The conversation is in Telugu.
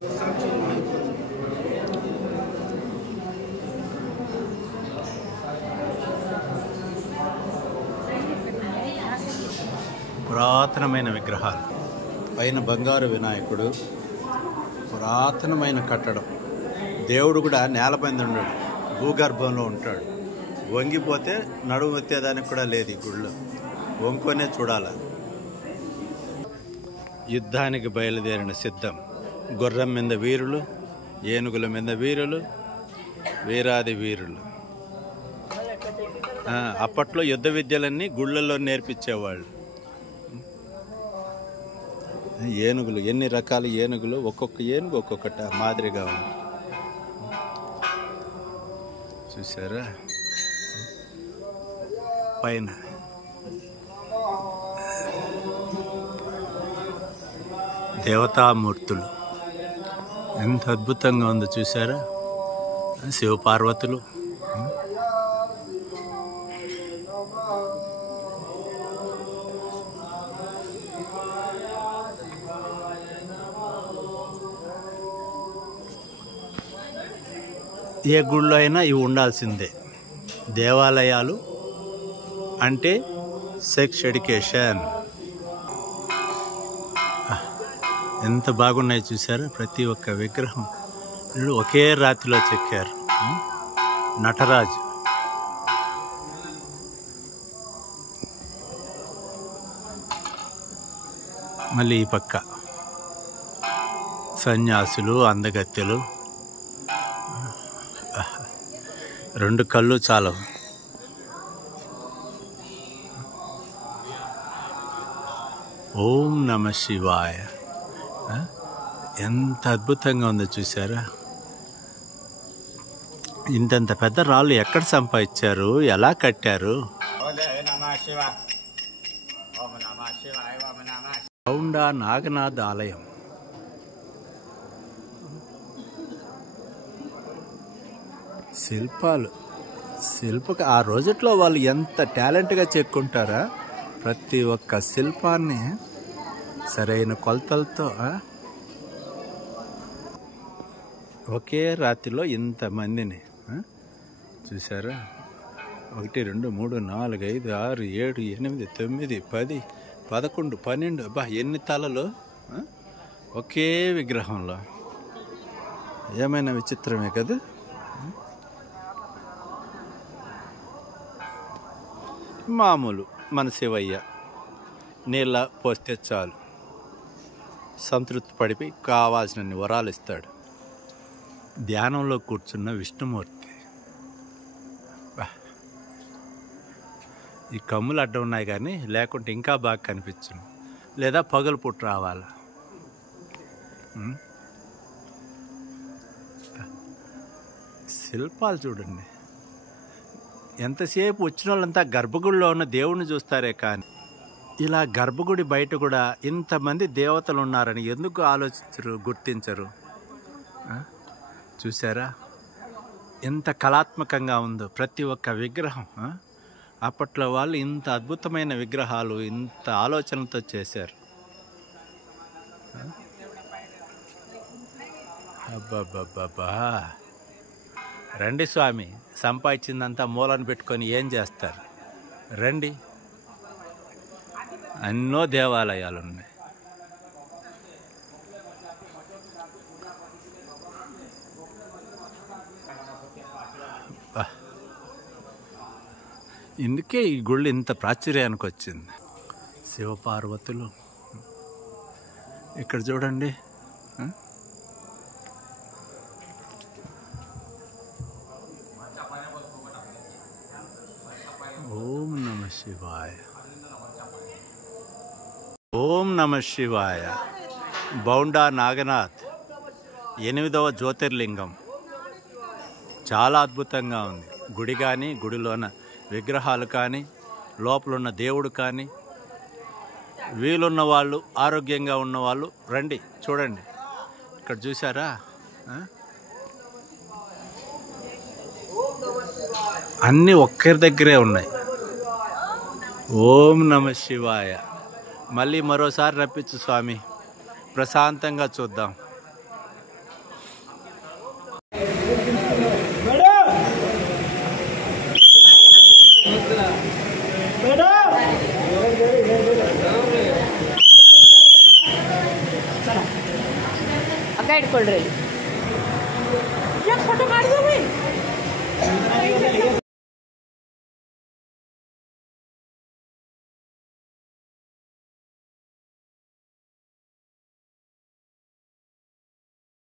పురాతనమైన విగ్రహాలు, పైన బంగారు వినాయకుడు, పురాతనమైన కట్టడం. దేవుడు కూడా నేలపైన ఉండడు, భూగర్భంలో ఉంటాడు. వంగిపోతే నడుము ఎత్తేదానికి కూడా లేదు ఈ గుళ్ళో, వంకొనే చూడాల. యుద్ధానికి బయలుదేరిన సిద్ధం. గుర్రం మీద వీరులు, ఏనుగుల మీద వీరులు, వీరాది వీరులు. అప్పట్లో యుద్ధ విద్యలన్నీ గుళ్ళల్లో నేర్పించేవాళ్ళు. ఏనుగులు, ఎన్ని రకాల ఏనుగులు, ఒక్కొక్క ఏనుగు ఒక్కొక్కట మాదిరిగా ఉంది. చూసారా? పైన దేవతామూర్తులు ఎంత అద్భుతంగా ఉందో చూసారా? శివపార్వతులు. ఏ గుళ్ళో అయినా ఇవి ఉండాల్సిందే. దేవాలయాలు అంటే సెక్స్ ఎడ్యుకేషన్. ఎంత బాగున్నాయి చూసారా? ప్రతి ఒక్క విగ్రహం ఒకే రాతిలో చెక్కారు. నటరాజు. మళ్ళీ ఈ పక్క సన్యాసులు, అందగత్తెలు. రెండు కళ్ళు చాలవు. ఓం నమ శివాయ. ఎంత అద్భుతంగా ఉందో చూసారా? ఇంతంత పెద్ద రాళ్ళు ఎక్కడ సంపాదించారు, ఎలా కట్టారు? బౌండా నాగనాథ్ ఆలయం. శిల్పాలు, ఆ రోజుట్లో వాళ్ళు ఎంత టాలెంట్గా చెక్కుంటారా? ప్రతి ఒక్క శిల్పాన్ని సరైన కొలతలతో. ఒకే రాత్రిలో ఇంతమందిని చూసారా? 1 2 3 4 5 6 7 8 9 10 11 12. అబ్బా, ఎన్ని తలలు ఒకే విగ్రహంలో! ఏమైనా విచిత్రమే కదా? మామూలు మన శివయ్య నీళ్ళ పోస్తే చాలు, సంతృప్తి పడిపోయి కావాల్సినన్ని వరాలు ఇస్తాడు. ధ్యానంలో కూర్చున్న విష్ణుమూర్తి. ఈ కమ్ములు అడ్డం ఉన్నాయి కానీ లేకుంటే ఇంకా బాగా కనిపించును, లేదా పగలు పుట్టు రావాలా. శిల్పాలు చూడండి. ఎంతసేపు వచ్చిన వాళ్ళంతా గర్భగుడిలో ఉన్న దేవుణ్ణి చూస్తారే కానీ ఇలా గర్భగుడి బయట కూడా ఇంతమంది దేవతలు ఉన్నారని ఎందుకు ఆలోచించరు, గుర్తించరు? చూసారా ఎంత కళాత్మకంగా ఉందో ప్రతి ఒక్క విగ్రహం. అప్పట్లో వాళ్ళు ఇంత అద్భుతమైన విగ్రహాలు ఇంత ఆలోచనలతో చేశారు. అబ్బబ్బబ్బబ్బా! రండి స్వామి, సంపాదించిందంతా మూలను పెట్టుకొని ఏం చేస్తారు? రండి, ఎన్నో దేవాలయాలు ఉన్నాయి. ఇందుకే ఈ గుళ్ళు ఇంత ప్రాచుర్యానికి వచ్చింది. శివపార్వతులు ఇక్కడ చూడండి. ఓం నమ శివాయ. ఓం నమ శివాయ. బౌండా నాగనాథ్ 8వ జ్యోతిర్లింగం. చాలా అద్భుతంగా ఉంది. గుడి కానీ, గుడిలోన విగ్రహాలు కానీ, లోపలున్న దేవుడు కానీ. వీలున్న వాళ్ళు, ఆరోగ్యంగా ఉన్నవాళ్ళు రండి, చూడండి. ఇక్కడ చూసారా? అన్నీ ఒక్కరి దగ్గరే ఉన్నాయి. ఓం నమ శివాయ. మళ్ళీ మరోసారి రప్పించు స్వామి, ప్రశాంతంగా చూద్దాం. ಇಟ್ಕೊಳ್ರಿ ಇಲ್ಲಿ.